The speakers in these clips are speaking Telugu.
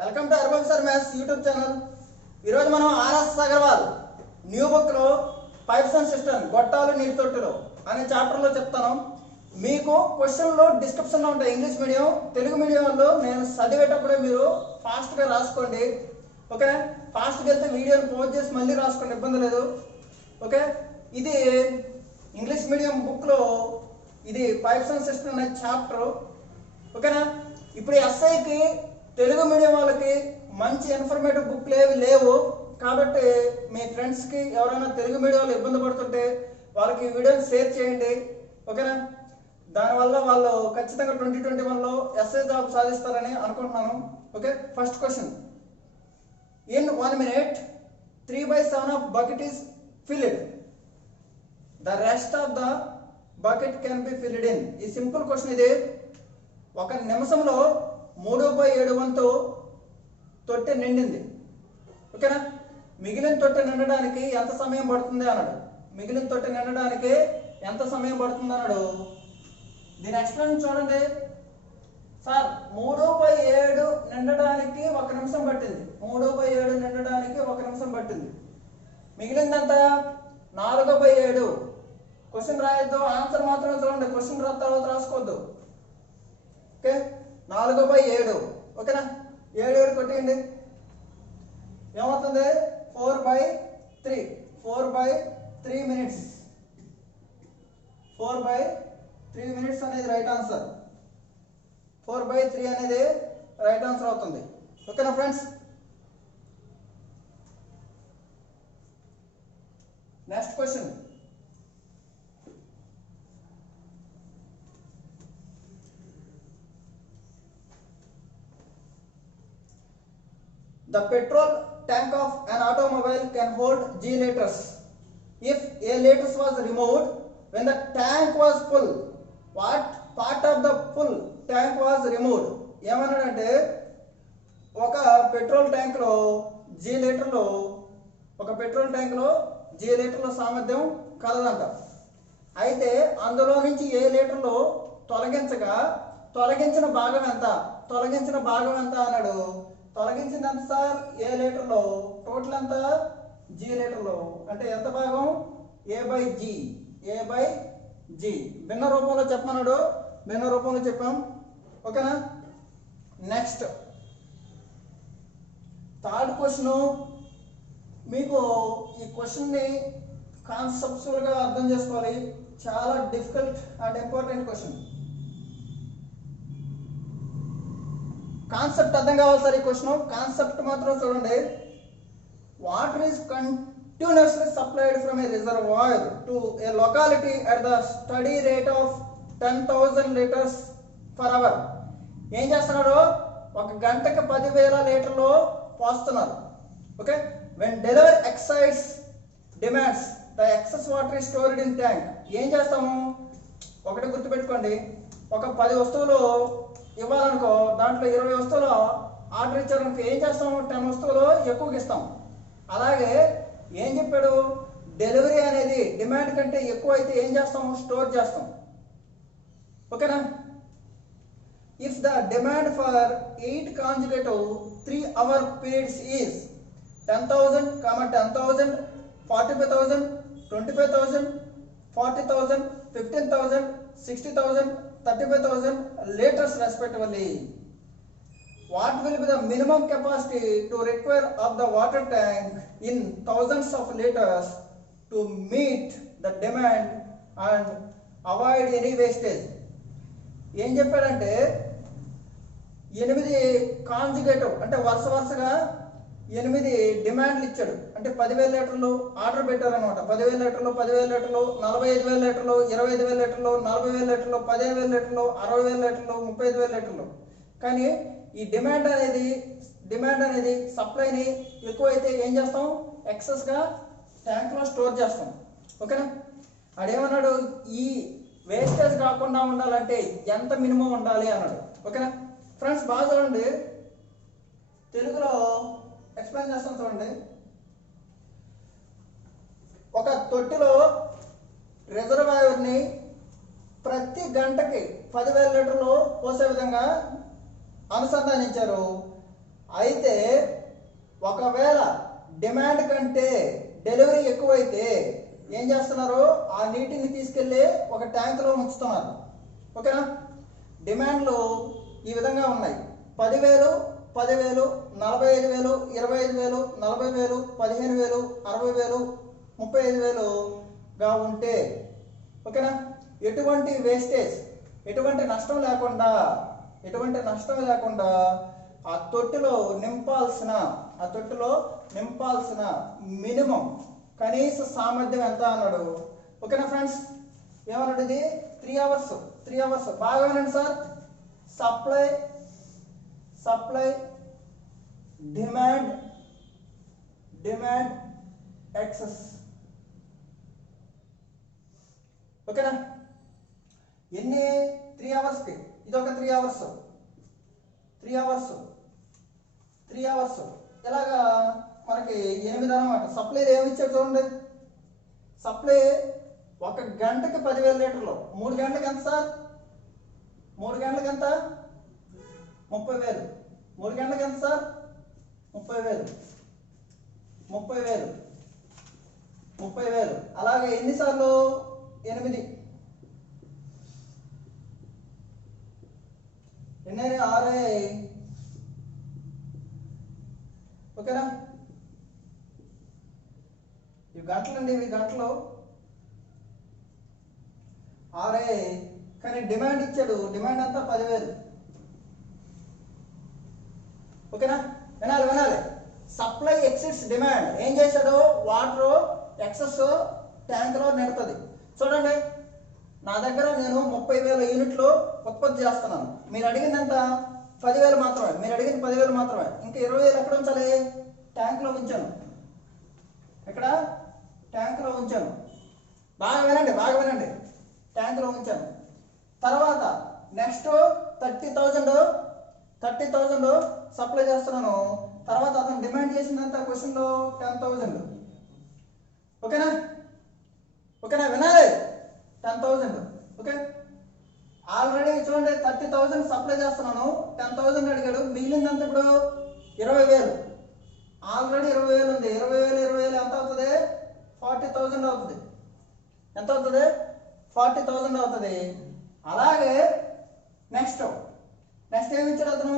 Welcome to urban sir maths YouTube channel. ఈరోజు మనం ఆర్ఎస్ అగర్వాల్ న్యూ బుక్లో పైప్స్ అండ్ సిస్టమ్ గొట్టాలు నీటి తొట్టులు అనే చాప్టర్లో చెప్తాను. మీకు క్వశ్చన్లు డిస్క్రిప్షన్లో ఉంటాయి. ఇంగ్లీష్ మీడియం తెలుగు మీడియం వాళ్ళు నేను చదివేటప్పుడే మీరు ఫాస్ట్గా రాసుకోండి. ఓకే, ఫాస్ట్గా వెళ్తే వీడియోని పోస్ట్ చేసి మళ్ళీ రాసుకోండి, ఇబ్బంది లేదు. ఓకే, ఇది ఇంగ్లీష్ మీడియం బుక్లో ఇది పైప్స్ అండ్ సిస్టమ్ అనే చాప్టర్. ఓకేనా, ఇప్పుడు ఎస్ఐకి తెలుగు మీడియం వాళ్ళకి మంచి ఇన్ఫర్మేటివ్ బుక్లు ఏవి లేవు కాబట్టి మీ ఫ్రెండ్స్కి ఎవరైనా తెలుగు మీడియం వాళ్ళు ఇబ్బంది పడుతుంటే వాళ్ళకి ఈ వీడియోని షేర్ చేయండి. ఓకేనా, దానివల్ల వాళ్ళు ఖచ్చితంగా 2021లో ఎస్ఐ జాబ్ సాధిస్తారని అనుకుంటున్నాను. Okay, first question. In 1 minute 3/7 of bucket is filled. The rest of the bucket can be filled in. ఈ సింపుల్ క్వశ్చన్ ఇది. ఒక నిమిషంలో 3/7 వంతు తొట్టె నిండింది. ఓకేనా, మిగిలిన తొట్టె నిండడానికి ఎంత సమయం పడుతుంది అన్నాడు. మిగిలిన తొట్టె నిండడానికి ఎంత సమయం పడుతుంది అన్నాడు. దీని ఎక్స్ప్లెయిన్ చూడండి. సార్ 3/7 నిండడానికి 1 నిమిషం పట్టింది. 3/7 నిండడానికి 1 నిమిషం పట్టింది. మిగిలిందంతా 4/7. క్వశ్చన్ రాయొద్దు, ఆన్సర్ మాత్రమే చూడండి. క్వశ్చన్ తర్వాత రాసుకోవద్దు. ఓకే, 4/7. ఓకేనా, 7 కొట్టేయండి. ఏమవుతుంది? 4/3. 4/3 minutes. 4/3 minutes అనేది రైట్ ఆన్సర్. 4/3 అనేది రైట్ ఆన్సర్ అవుతుంది. ఓకేనా friends, next question. The petrol tank of an automobile can hold G liters. If A liters was removed when the tank was full, what part of the full tank was removed? ఏమన్నాడంటే ఒక పెట్రోల్ ట్యాంక్లో G లీటర్లో సామర్థ్యం కలదంట. అయితే అందులో నుంచి ఏ లీటర్లో తొలగించిన భాగం ఎంత అన్నాడు. తొలగించింది ఎంత సార్? ఏ లీటర్లో. టోటల్ ఎంత? G లీటర్లో. అంటే ఎంత భాగం? A/G. భిన్న రూపంలో చెప్పమన్నాడు, భిన్న రూపంలో చెప్పాం. ఓకేనా, నెక్స్ట్ థర్డ్ క్వశ్చన్. మీకు ఈ క్వశ్చన్ని కాన్సెప్చువల్గా అర్థం చేసుకోవాలి. చాలా difficult and important question. Concept అర్థం కావాలి సార్. ఈ క్వశ్చన్ కాన్సెప్ట్ మాత్రం చూడండి. Water is continuously supplied from A reservoir to A locality at the study rate of 10,000 liters per hour. ఏం చేస్తున్నాడు? ఒక గంటకి 10,000 లీటర్లు పోస్తున్నారు. Okay, when delivery exceeds demands the excess water is stored in tank. ఏం చేస్తాము? ఒకటి గుర్తుపెట్టుకోండి, ఒక 10 వస్తువులు ఇవ్వాలనుకో, దాంట్లో 20 వస్తువులు ఆర్డర్ ఇచ్చారనుకో, ఏం చేస్తాము? 10 వస్తువులు ఎక్కువగా ఇస్తాం. అలాగే ఏం చెప్పాడు? డెలివరీ అనేది డిమాండ్ కంటే ఎక్కువ అయితే ఏం చేస్తాము? స్టోర్ చేస్తాం. ఓకేనా, if the demand for 8 consecutive 3-hour periods is 10,000, 10,000, 45,000, 25,000, 40,000, 15,000, 60,000, 35,000 liters respectively, what will be the minimum capacity to require of the water tank in thousands of liters to meet the demand and avoid any wastage? ఏం చెప్పాడంటే 8 కాన్జుగేటివ్ అంటే వరుసగా 8 డిమాండ్లు ఇచ్చాడు. అంటే 10,000 లీటర్లు ఆర్డర్ పెట్టారనమాట. 10,000 లీటర్లు, 10,000 లీటర్లు, 45,000 లీటర్లు, 25,000 లీటర్లు, 40,000 లీటర్లు, 15,000 లీటర్లు, 60,000 లీటర్లు, 35,000 లీటర్లు. కానీ ఈ డిమాండ్ అనేది సప్లైని ఎక్కువైతే ఏం చేస్తాం? ఎక్సెస్గా ట్యాంక్లో స్టోర్ చేస్తాం. ఓకేనా, అదేమన్నాడు? ఈ వేస్టేజ్ కాకుండా ఉండాలంటే ఎంత మినిమం ఉండాలి అన్నాడు. ఓకేనా ఫ్రెండ్స్, బాగా చూడండి, తెలుగులో ఎక్స్ప్లెయిన్ చేస్తాను చూడండి. ఒక తొట్టిలో రిజర్వాయర్ని ప్రతి గంటకి 10,000 లీటర్లు పోసే విధంగా అనుసంధానించారు. అయితే ఒకవేళ డిమాండ్ కంటే డెలివరీ ఎక్కువైతే ఏం చేస్తున్నారు, ఆ నీటిని తీసుకెళ్ళి ఒక ట్యాంకులో ఉంచుతున్నారు. ఓకేనా. డిమాండ్లు ఈ విధంగా ఉన్నాయి: 10,000, 10,000, 45,000, 25,000, 40,000, 15,000, 60,000, 35,000గా ఉంటే, ఓకేనా, ఎటువంటి వేస్టేజ్, ఎటువంటి నష్టం లేకుండా ఆ తొట్టిలో నింపాల్సిన మినిమం కనీస సామర్థ్యం ఎంత అన్నాడు. ఓకేనా ఫ్రెండ్స్, ఏమన్నాడు ఇది? 3 అవర్స్. బాగా వినండి సార్. Supply demand excess. ఓకేనా. ఎన్ని? 3 అవర్స్కి ఇదొక 3 అవర్స్. ఇలాగా మనకి 8 అన్నమాట. సప్లైలు ఏమి ఇచ్చాడు చూడండి. సప్లై 1 గంటకి 10,000 లీటర్లు. 3 గంటలకు ఎంత సార్? 3 గంటలకు ఎంత? 30,000. 3 గంటలకు ఎంత సార్? 30,000. అలాగే ఎన్నిసార్లు? 8. ఎన్ని? 6. ఓకేనా. ఇవి గంటలండి, ఇవి గంటలు. 6. కానీ డిమాండ్ ఇచ్చాడు. డిమాండ్ అంతా 10,000. ఓకేనా. వినాలి. Supply exceeds demand. ఏం చేశాడు? వాటర్ ఎక్సెస్ ట్యాంక్లో నిండుతుంది. చూడండి, నా దగ్గర నేను 30,000 యూనిట్లు ఉత్పత్తి చేస్తున్నాను. మీరు అడిగిందంత 10,000 మాత్రమే. ఇంకా 20,000 ఎక్కడ ఉంచాలి? ట్యాంక్లో ఉంచాను. ఇక్కడ ట్యాంక్లో ఉంచాను. బాగా వినండి. ట్యాంక్లో ఉంచాను. తర్వాత నెక్స్ట్ 30,000 సప్లై చేస్తున్నాను. తర్వాత అతను డిమాండ్ చేసినంత క్వశ్చన్లో 10,000. ఓకేనా. వినాలి. 10,000. ఓకే. ఆల్రెడీ చూడండి, 30,000 సప్లై చేస్తున్నాను. 10,000 అడిగాడు. మిగిలిందంతా ఇప్పుడు 20,000. ఆల్రెడీ 20,000 ఉంది. 20,000 ఎంత అవుతుంది? 40,000 అవుతుంది. ఎంత అవుతుంది? 40,000 అవుతుంది. అలాగే నెక్స్ట్ ఏమి ఇచ్చాడు అతను?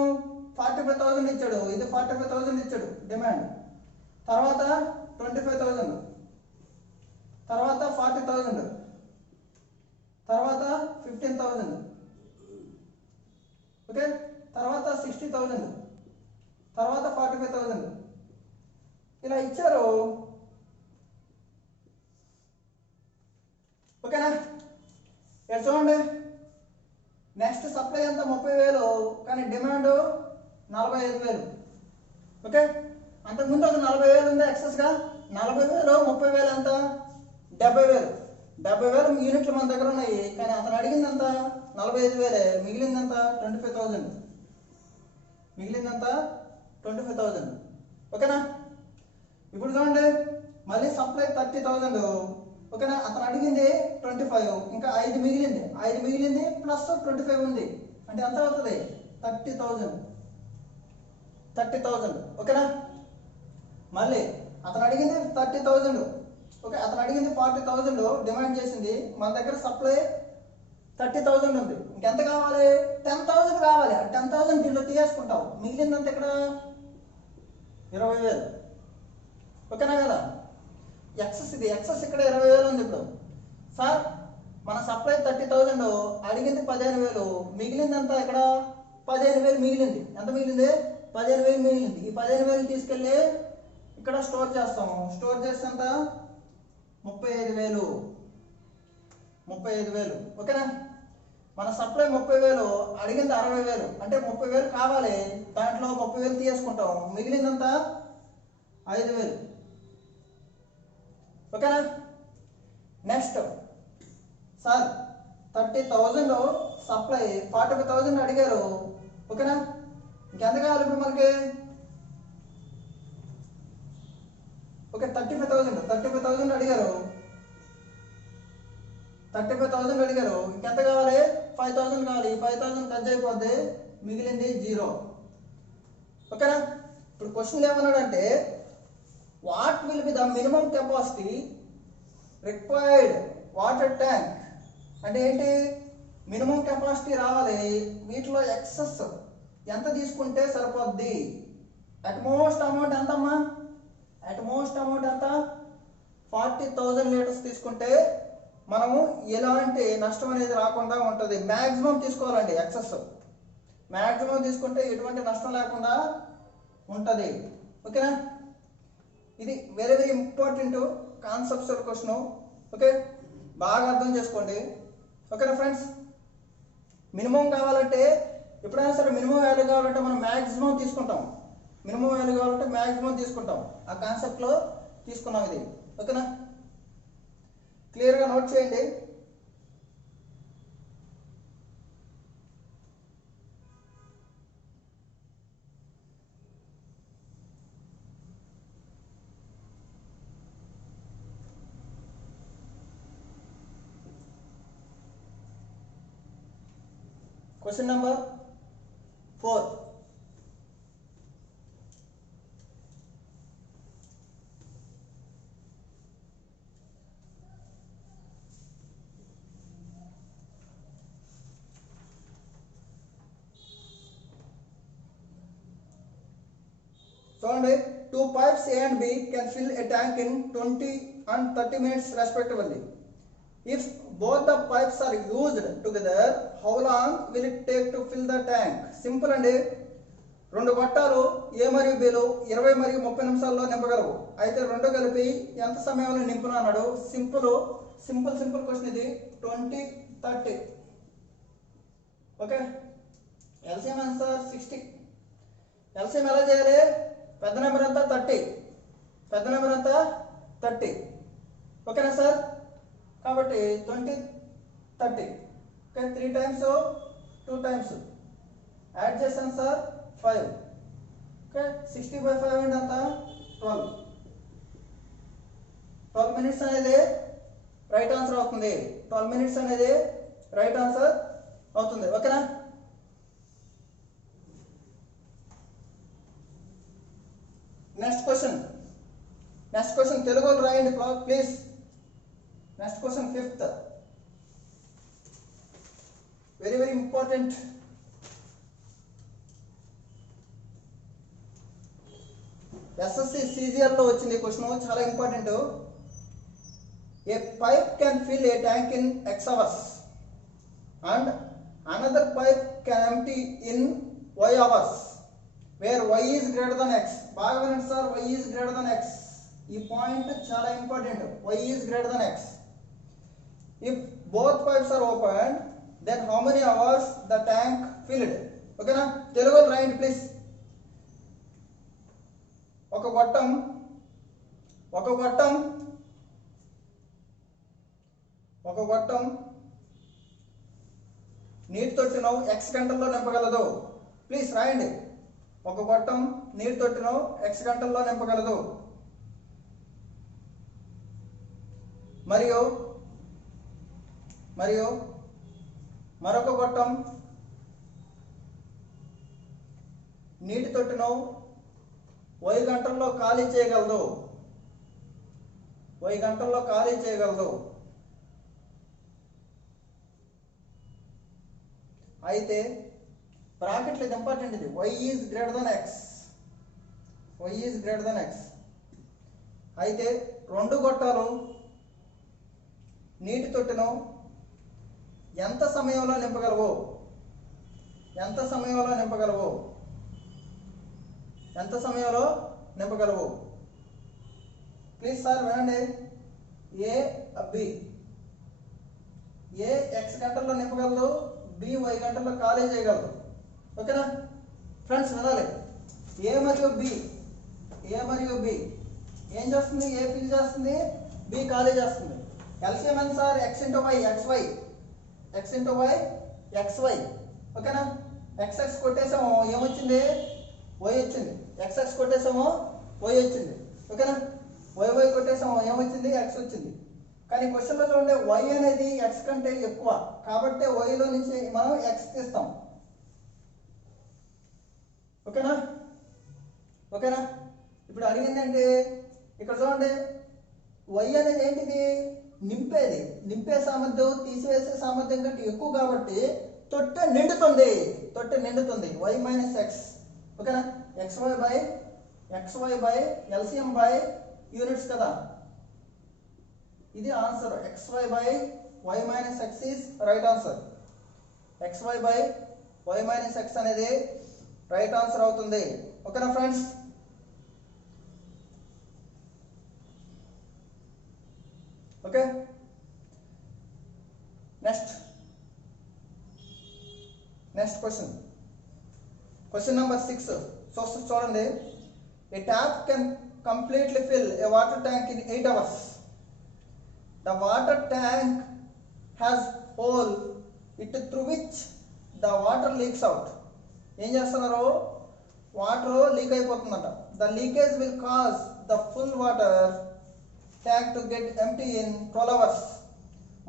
45,000 ఇచ్చాడు. ఇది 45,000 ఇచ్చాడు డిమాండ్. తర్వాత 25,000, తర్వాత 40,000, తర్వాత 15,000, ఓకే, తర్వాత 60,000, తర్వాత 45,000 ఇలా ఇచ్చారు. ఓకేనా. ఇక్కడ చూడండి, నెక్స్ట్ సప్లై ఎంత? 30,000, కానీ డిమాండ్ 45,000. ఓకే. అంతకుముందు ఒక 40,000 ఉంది ఎక్సెస్గా. 40,000, 30,000 ఎంత? 70,000. 70,000 యూనిట్లు మన దగ్గర ఉన్నాయి. కానీ అతను అడిగిందంత 45,000. మిగిలిందంత 25,000. ఓకేనా. ఇప్పుడు చూడండి, మళ్ళీ సప్లై 30,000. ఓకేనా. అతను అడిగింది 25, ఇంకా 5 మిగిలింది ప్లస్ 25 ఉంది. అంటే ఎంత అవుతుంది? 30,000. ఓకేనా. మళ్ళీ అతను అడిగింది 30,000. ఓకే. అతను అడిగింది 40,000 డిమాండ్ చేసింది. మన దగ్గర సప్లై 30,000 ఉంది. ఇంకెంత కావాలి? 10,000 కావాలి. ఆ 10,000 దీంట్లో తీసేసుకుంటావు. మిగిలిందంత ఇక్కడ 20,000. ఓకేనా కదా. ఎక్సెస్ ఇక్కడ 20,000 ఉంది. ఇప్పుడు సార్ మన సప్లై 30,000, అడిగింది 15,000, మిగిలిందంతా ఇక్కడ 15,000 మిగిలింది. ఎంత మిగిలింది? 15,000 మిగిలింది. ఈ 15,000 తీసుకెళ్ళి ఇక్కడ స్టోర్ చేస్తాము. స్టోర్ చేస్తే ఎంత? 35,000. ఓకేనా. మన సప్లై 30,000, అడిగింది 60,000. అంటే 30,000 కావాలి. దాంట్లో 30,000 తీసుకుంటాం. మిగిలిందంతా 5,000. ఓకేనా. నెక్స్ట్ సార్ 30,000 సప్లై, 45,000 అడిగారు. ఓకేనా. ఇంకెంత కావాలి ఇప్పుడు మనకి? ఓకే, 35,000 అడిగారు. 35,000 అడిగారు. ఇంకెంత కావాలి? 5,000 కావాలి. 5,000 ఖర్చు అయిపోద్ది. మిగిలింది 0. ఓకేనా. ఇప్పుడు క్వశ్చన్ ఏమన్నాడంటే what will be the minimum capacity required water tank అంటే ఏంటి, మినిమం కెపాసిటీ రావాలి, వీటిలో ఎక్సెస్ ఎంత తీసుకుంటే సరిపోద్ది, అట్మోస్ట్ అమౌంట్ ఎంతమ్మా, అట్మోస్ట్ అమౌంట్ ఎంత 40,000 లీటర్స్ తీసుకుంటే మనము ఎలాంటి నష్టం అనేది రాకుండా ఉంటుంది. మ్యాక్సిమం తీసుకోవాలండి, ఎక్సెస్ మ్యాక్సిమం తీసుకుంటే ఎటువంటి నష్టం లేకుండా ఉంటుంది. ఓకేనా, ఇది very very important conceptual question. Okay, బాగా అర్థం చేసుకోండి. ఓకేనా ఫ్రెండ్స్, మినిమం కావాలంటే ఎప్పుడైనా సరే మినిమం వాల్యూ కావాలంటే మనం మ్యాక్సిమం తీసుకుంటాం, మినిమం వాల్యూ కావాలంటే మ్యాక్సిమం తీసుకుంటాం, ఆ కాన్సెప్ట్లో తీసుకున్నాం ఇది. ఓకేనా, క్లియర్గా నోట్ చేయండి. Question number 4. చూడండి, 2 pipes A and B can fill a tank in 20 and 30 minutes respectively. If both the pipes are used together, how long will it take to fill the tank? Simple అండి, రెండు గొట్టాలు ఏ మరియు బిలు 20 మరియు 30 నిమిషాల్లో నింపగలవు. అయితే రెండు కలిపి ఎంత సమయంలో నింపును అన్నాడు. సింపుల్ క్వశ్చన్ ఇది. 20, 30. Okay, LCM answer 60. ఎల్సిఎం ఎలా చేయాలి, పెద్ద నెంబర్ అంతా 30, పెద్ద నెంబర్ అంతా 30. ఓకేనా సార్, కాబట్టి 20, 30. ఓకే, 3 times 2 times యాడ్ చేసాను సార్ 5. ఓకే, 60/5 అంటే అంత 12 minutes అనేది రైట్ ఆన్సర్ అవుతుంది. 12 minutes అనేది రైట్ ఆన్సర్ అవుతుంది. ఓకేనా, నెక్స్ట్ క్వశ్చన్ తెలుగులో రాయండి please. Next question 5th, very very important. SSC సిజిఎల్లో వచ్చింది క్వశ్చన్, చాలా important. A pipe can fill a tank in X hours and another pipe can empty in Y hours where Y is greater than X. బాగా వినండి sir, Y is greater than X. ఈ పాయింట్ చాలా important. Y is greater than X. If both pipes are opened, then how many hours the tank filled? ఓకేనా, తెలుగులో రాయండి ప్లీజ్. ఒక గొట్టం నీటి తొట్టిను X గంటల్లో నింపగలదు. ప్లీజ్ రాయండి, ఒక గొట్టం నీటి తొట్టిను X గంటల్లో నింపగలదు. మరియు మరొక గొట్టం నీటి తొట్టిను Y గంటల్లో ఖాళీ చేయగలదు. అయితే బ్రాకెట్లు ఇది ఇంపార్టెంట్, ఇది Y is greater than X. అయితే రెండు గొట్టాలు నీటి తొట్టిను ఎంత సమయంలో నింపగలవు? ప్లీజ్ సార్ వినండి. ఏ X గంటల్లో నింపగలదు, B Y గంటల్లో ఖాళీ చేయగలదు. ఓకేనా ఫ్రెండ్స్, వినాలి. ఏ మరియు B ఏం చేస్తుంది, ఏ ఫిల్ చేస్తుంది, B ఖాళీ చేస్తుంది. ఎల్సిఎం ఎంత sir, X into Y XY. ఓకేనా, XX కొట్టేసాము ఏమొచ్చింది, Y వచ్చింది. XX కొట్టేసాము Y వచ్చింది. ఓకేనా, YY కొట్టేసాము ఏమొచ్చింది, X వచ్చింది. కానీ క్వశ్చన్లో చూడండి, Y అనేది X కంటే ఎక్కువ, కాబట్టి Yలో నుంచి మనం X తీస్తాం. ఓకేనా, ఓకేనా. ఇప్పుడు అడిగింది అంటే ఇక్కడ చూడండి, వై అనేది ఏంటిది, నింపేది, నింపే సామర్థ్యం తీసివేసే సామర్థ్యం కంటే ఎక్కువ కాబట్టి తొట్టె నిండుతుంది, తొట్టె నిండుతుంది. వై మైనస్ ఎక్స్, ఓకేనా. XY by LCM by units కదా, ఇది answer. XY by Y minus X is right answer. XY by Y minus X అనేది రైట్ ఆన్సర్ అవుతుంది. ఓకేనా friends. Okay, next question number 6. చూడండి, a tap can completely fill a water tank in 8 hours. The water tank has hole it through which the water leaks out. ఏం చేస్తున్నారు, వాటర్ లీక్ అయిపోతుందంట. The leakage will cause the full water tank to get empty in 12 hours.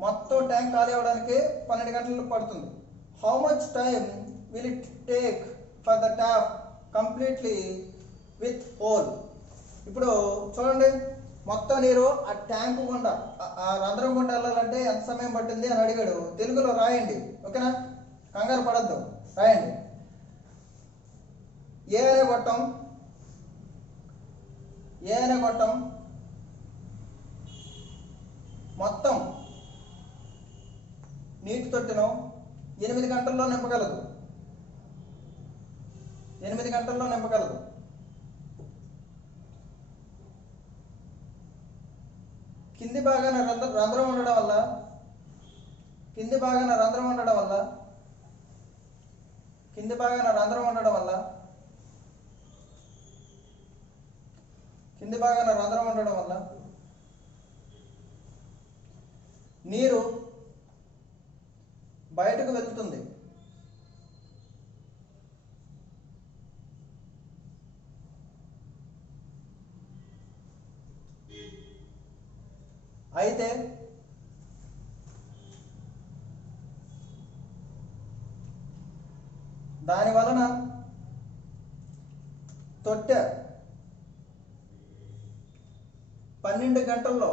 మొత్తం ట్యాంక్ ఖాళీ అవ్వడానికి 12 గంటలు పడుతుంది. How much time will it take for the tap completely with hole? ఇప్పుడు చూడండి, మొత్తం నీరు ఆ ట్యాంకు గుండా ఆ రంధ్రం గుండా వెళ్ళాలంటే ఎంత సమయం పట్టింది అని అడిగాడు. తెలుగులో రాయండి, ఓకేనా, కంగారు పడద్దు, రాయండి. ఏ అనే గొట్టం మొత్తం నీటి తొట్టెను 8 గంటల్లో నింపగలదు. 8 గంటల్లో నింపగలదు. కింది భాగాన రంధ్రం ఉండడం వల్ల నీరు బయటకు వెళ్తుంది. అయితే దాని వలన తొట్టె 12 గంటల్లో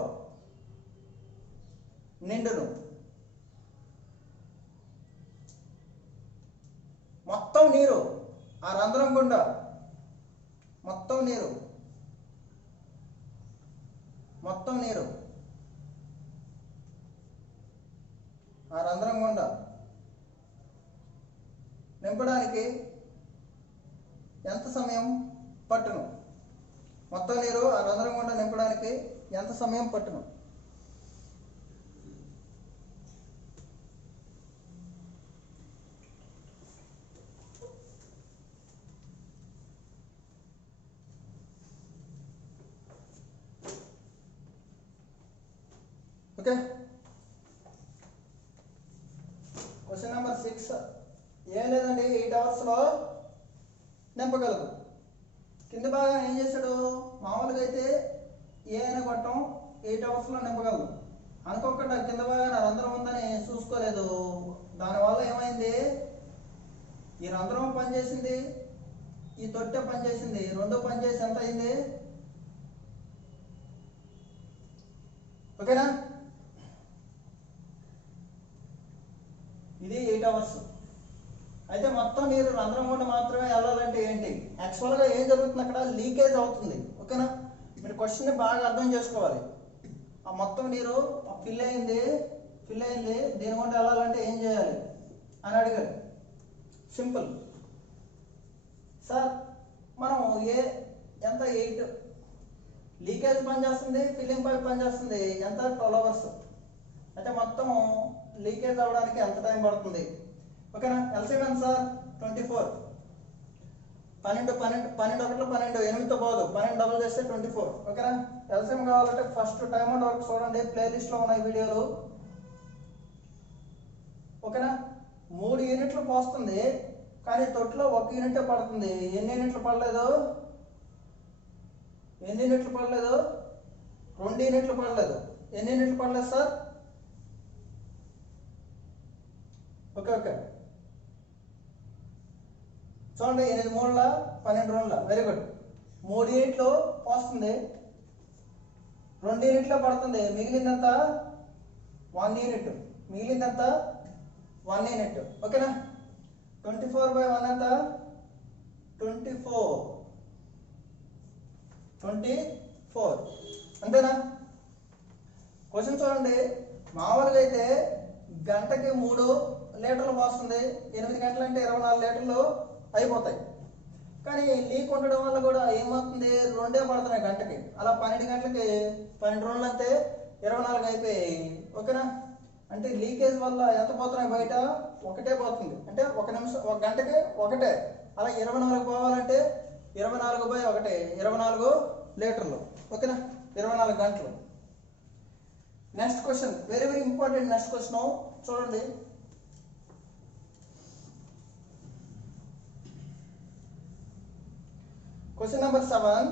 నిండును. మొత్తం నీరు ఆ రంధ్రం గుండా మొత్తం నీరు ఆ రంధ్రం గుండా నింపడానికి ఎంత సమయం పట్టును? మొత్తం నీరు ఆ రంధ్రం గుండా నింపడానికి ఎంత సమయం పట్టును? Okay, question number 6. ఏం లేదండి, 8 అవర్స్లో నింపగలదు. కింద భాగం ఏం చేశాడు, మామూలుగా అయితే ఏ అయినా గొట్టం 8 అవర్స్లో నింపగలదు. అనుకోకుండా కింద భాగాన రంధ్రం ఉందని చూసుకోలేదు. దానివల్ల ఏమైంది, ఈ రంధ్రం పనిచేసింది, ఈ తొట్టె పనిచేసింది, రెండో పనిచేసి ఎంత అయింది? ఓకేనా. ఇది 8 అవర్స్. అయితే మొత్తం నీరు రంధ్రం గుండా మాత్రమే వెళ్ళాలంటే ఏంటి? యాక్చువల్గా ఏం జరుగుతుంది, అక్కడ లీకేజ్ అవుతుంది. ఓకేనా, మీరు క్వశ్చన్ని బాగా అర్థం చేసుకోవాలి. ఆ మొత్తం నీరు ఫిల్ అయింది, దీని గుండా వెళ్ళాలంటే ఏం చేయాలి అని అడిగాడు. సింపుల్ సార్, మనం ఎంత 8 లీకేజ్ పనిచేస్తుంది, ఫిల్లింగ్ పైప్ పనిచేస్తుంది, ఎంత 12 అవర్స్. అయితే మొత్తం లీకేజ్ అవ్వడానికి ఎంత టైం పడుతుంది? ఓకేనా. ఎల్సిఎం ఎంత సార్? 24. 12 8తో పోదు, 12 డబుల్ చేస్తే 24. ఓకేనా. ఎల్సిఎం కావాలంటే ఫస్ట్ టైం అండ్ వర్క్ చూడండి, ప్లేలిస్ట్లో ఉన్నాయి వీడియోలు. ఓకేనా. 3 యూనిట్లు పోస్తుంది, కానీ తొట్టులో 1 యూనిట్ పడుతుంది. ఎన్ని యూనిట్లు పడలేదు? 2 యూనిట్లు పడలేదు. ఎన్ని యూనిట్లు పడలేదు సార్? ఓకే, చూడండి, 8 3 12 వెరీ గుడ్. 3 యూనిట్లు పోస్తుంది, 2 యూనిట్లో పడుతుంది, మిగిలిందంత 1 యూనిట్, మిగిలిందంత 1 యూనిట్. ఓకేనా? 24/1 ఎంత? 24 అంతేనా? క్వశ్చన్ చూడండి. మామూలుగా అయితే గంటకి 3 లీటర్లు పోస్తుంది, 8 గంటలు అంటే 24 లీటర్లు అయిపోతాయి. కానీ లీక్ ఉండడం వల్ల కూడా ఏమవుతుంది, 2 పడుతున్నాయి గంటకి. అలా 12 గంటలకి 12 రోజులు అంతే 24 అయిపోయాయి. ఓకేనా? అంటే లీకేజ్ వల్ల ఎంత పోతున్నాయి బయట? 1 పోతుంది. అంటే 1 నిమిషం, 1 గంటకి 1. అలా 24 పోవాలంటే 24/1 24 లీటర్లు. ఓకేనా? 24 గంటలు. Next question, very very important next question చూడండి. Question number 7.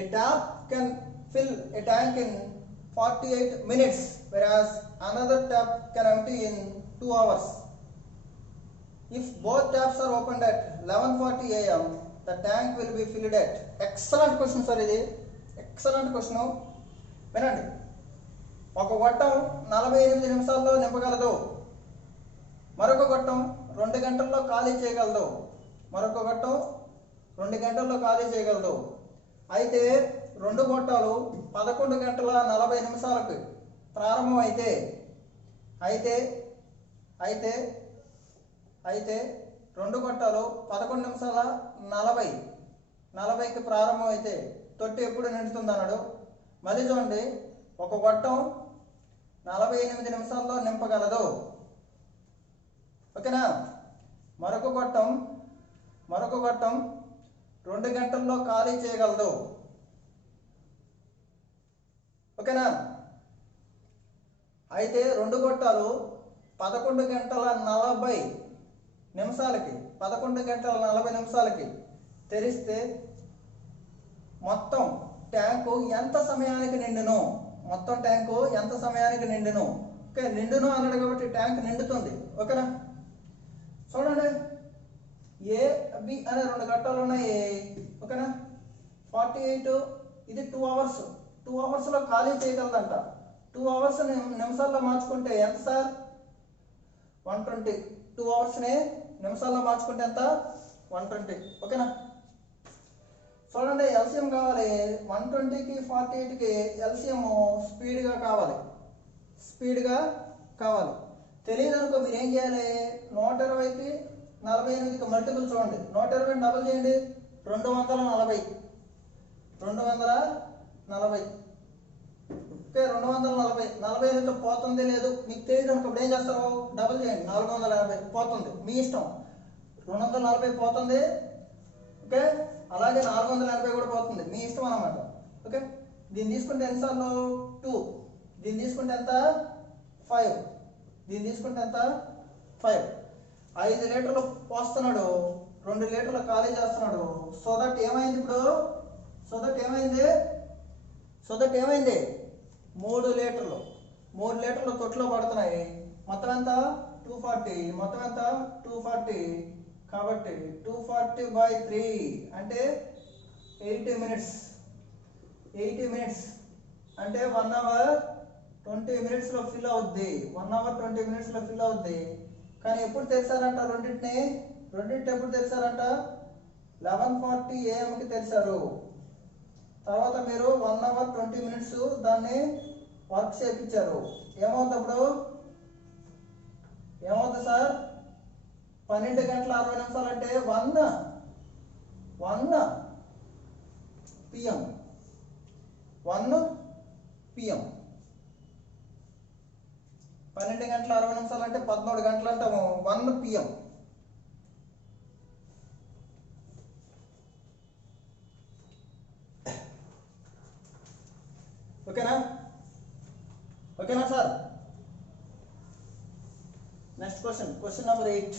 A tap can fill a tank in 48 minutes, whereas another tap can empty in 2 hours. If both taps are opened at 11:40 a.m., the tank will be filled at. Excellent question sir, ఇది excellent question. వినండి. ఒక గొట్టం 48 నిమిషాల్లో నింపగలదు, మరొక గొట్టం 2 గంటల్లో ఖాళీ చేయగలదు, మరొక గొట్టం 2 గంటల్లో ఖాళీ చేయగలదు. అయితే 2 గొట్టాలు 11 గంటల 40 నిమిషాలకు ప్రారంభం అయితే 2 గొట్టాలు 11 నిమిషాల 40కి ప్రారంభం అయితే తొట్టి ఎప్పుడు నిండుతుంది అన్నాడు. మళ్ళీ చూడండి, ఒక గొట్టం 48 నిమిషాల్లో నింపగలదు. ఓకేనా? మరొక గొట్టం 2 గంటల్లో ఖాళీ చేయగలదు. ఓకేనా? అయితే 2 గొట్టాలు 11 గంటల 40 నిమిషాలకి తెరిస్తే మొత్తం ట్యాంకు ఎంత సమయానికి నిండును? ఓకే, నిండును అన్నాడు కాబట్టి ట్యాంక్ నిండుతుంది. ఓకేనా? చూడండి, ఏ బి అనే 2 గట్టాలు ఉన్నాయి. ఓకేనా? 48, ఇది 2 అవర్స్. 2 అవర్స్లో ఖాళీ చేయగలదంట. 2 అవర్స్ నిమిషాల్లో మార్చుకుంటే ఎంత సార్? 120. 2 అవర్స్ని నిమిషాల్లో మార్చుకుంటే ఎంత? 120. ఓకేనా? చూడండి, ఎల్సిఎం కావాలి. 120కి 48కి ఎల్సిఎం స్పీడ్గా కావాలి. తెలియదు అనుకో, మీరు ఏం చేయాలి? 120కి 48కి మల్టిపుల్ చూడండి. 120 డబుల్ చేయండి, 240. ఓకే, 240. 48 పోతుంది లేదు మీకు తెలియదు అనుకో, ఇప్పుడు ఏం చేస్తారు? డబుల్ చేయండి, 450 పోతుంది. మీ ఇష్టం. 240 పోతుంది. ఓకే, అలాగే 480 కూడా పోతుంది. మీ ఇష్టం అన్నమాట. ఓకే, దీన్ని తీసుకుంటే ఎన్నిసార్లు? 2. దీన్ని తీసుకుంటే ఎంత? 5. దీన్ని తీసుకుంటే ఎంత? 5. 5 లీటర్లు పోస్తున్నాడు, 2 లీటర్లు ఖాళీ చేస్తున్నాడు. సో దట్ ఏమైంది ఇప్పుడు? సో దట్ ఏమైంది? 3 లీటర్లు. 3 లీటర్లు తొట్టులో పడుతున్నాయి. మొత్తం ఎంత? 240. మొత్తం ఎంత? 240. కాబట్టి 240/3 అంటే 80 మినిట్స్. 80 మినిట్స్ అంటే 1 అవర్ 20 మినిట్స్లో ఫిల్ అవుద్ది. 1 అవర్ 20 మినిట్స్లో ఫిల్ అవుద్ది. కానీ ఎప్పుడు తెరిచారంట? రెండింటిని ఎప్పుడు తెరిచారంట? 11:40 AM తెరిచారు. తర్వాత మీరు 1 అవర్ 20 మినిట్స్ దాన్ని వర్క్ చేయించారు. ఏమవుతుంది సార్? 12 గంటల 60 నిమిషాలు అంటే 1 PM. 1 PM. 12 గంటల 60 నిమిషాలు అంటే 13 గంటలు అంటాము. 1 PM. ఓకేనా sir? Next question number 8.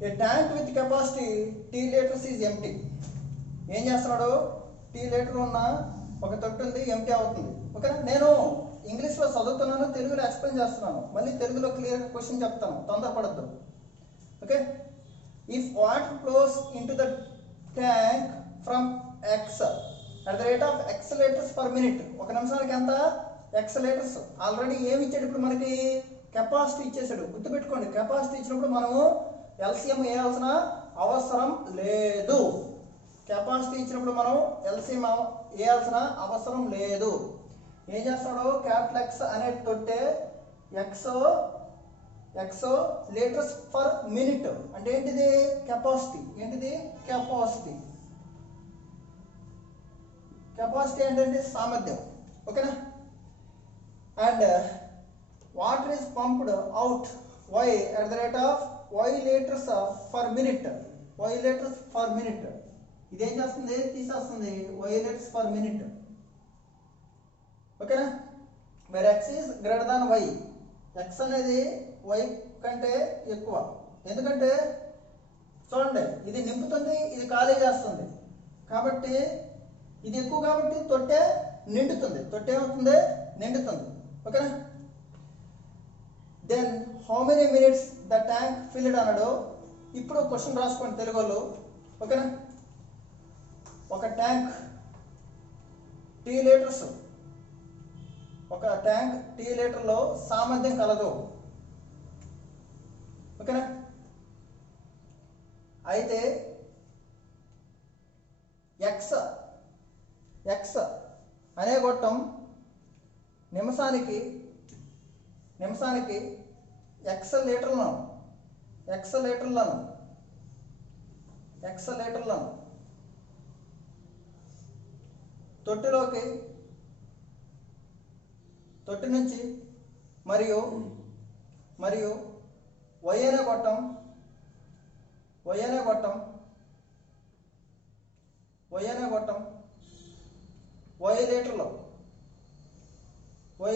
A a tank with capacity T litres is empty. ఏం చేస్తున్నాడు, టీ లీటర్ ఉన్న ఒక తొట్టి ఉంది, ఎంటీ అవుతుంది. ఓకేనా, నేను ఇంగ్లీష్లో చదువుతున్నాను, తెలుగులో ఎక్స్ప్లెయిన్ చేస్తున్నాను. మళ్ళీ తెలుగులో క్లియర్గా క్వశ్చన్ చెప్తాను, తొందరపడద్దు. Okay, if water flows in to the tank from X at the rate of X litres per minute, ఒక నిమిషానికి ఎంత, ఎక్స్ లీటర్స్. ఆల్రెడీ ఏమి ఇచ్చాడు ఇప్పుడు మనకి, కెపాసిటీ ఇచ్చేసాడు. గుర్తుపెట్టుకోండి, కెపాసిటీ ఇచ్చినప్పుడు మనము ఎల్సిఎం వేయాల్సిన అవసరం లేదు. కెపాసిటీ ఇచ్చినప్పుడు మనం ఎల్సిఎం వేయాల్సిన అవసరం లేదు. ఏం చేస్తాడు, క్యాపిటల్ ఎక్స్ అనే తొట్టే ఎక్స్ లీటర్స్ పర్ మినిట్ అంటే ఏంటిది, కెపాసిటీ. ఏంటిది, కెపాసిటీ. కెపాసిటీ అంటే సామర్థ్యం. ఓకేనా, and water is pumped out Y at the rate of Y litres per minute. Y litres per minute ఇదేం చేస్తుంది, తీసేస్తుంది వై లీటర్స్ పర్ మినిట్. ఓకేనా, మరి X is greater than Y. X అనేది వై కంటే ఎక్కువ. ఎందుకంటే చూడండి, ఇది నింపుతుంది, ఇది ఖాళీ చేస్తుంది. కాబట్టి ఇది ఎక్కువ కాబట్టి తొట్టే నిండుతుంది. తొట్టే ఏమవుతుంది, నిండుతుంది. ఓకేనా, then how many minutes the tank filled అన్నాడు. ఇప్పుడు క్వశ్చన్ రాసుకోండి తెలుగు వాళ్ళు. ఓకేనా, ఒక ట్యాంక్ టీ లీటర్స్, ఒక ట్యాంక్ టీ లీటర్లో సామర్థ్యం కలదు. ఓకేనా, అయితే ఎక్స్ అనే గొట్టం నిమిషానికి ఎక్స్ లీటర్లను తొట్టి నుంచి మరియు వై అనే గొట్టం వై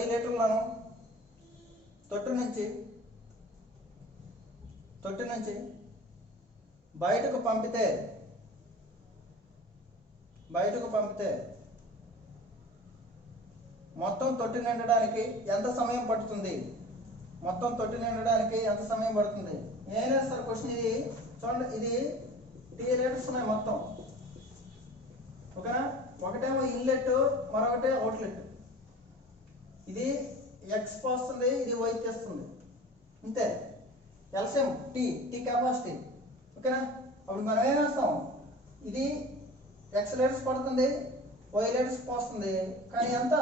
లీటర్లను తొట్టి నుంచి బయటకు పంపితే మొత్తం తొట్టి నిండడానికి ఎంత సమయం పడుతుంది? ఏమైనా సార్ క్వశ్చన్ ఇది చూడండి, ఇది టీ లీటర్స్ ఉన్నాయి మొత్తం. ఓకేనా, ఒకటేమో ఇన్లెట్, మరొకటే అవుట్లెట్. ఇది ఎక్స్ పోస్తుంది, ఇది వై చేస్తుంది, అంతే. LCM T capacity. ఓకేనా, అప్పుడు మనం ఏం వేస్తాం, ఇది ఎక్స్ లీటర్స్ పడుతుంది, వై లీటర్స్ పోస్తుంది. కానీ ఎంత,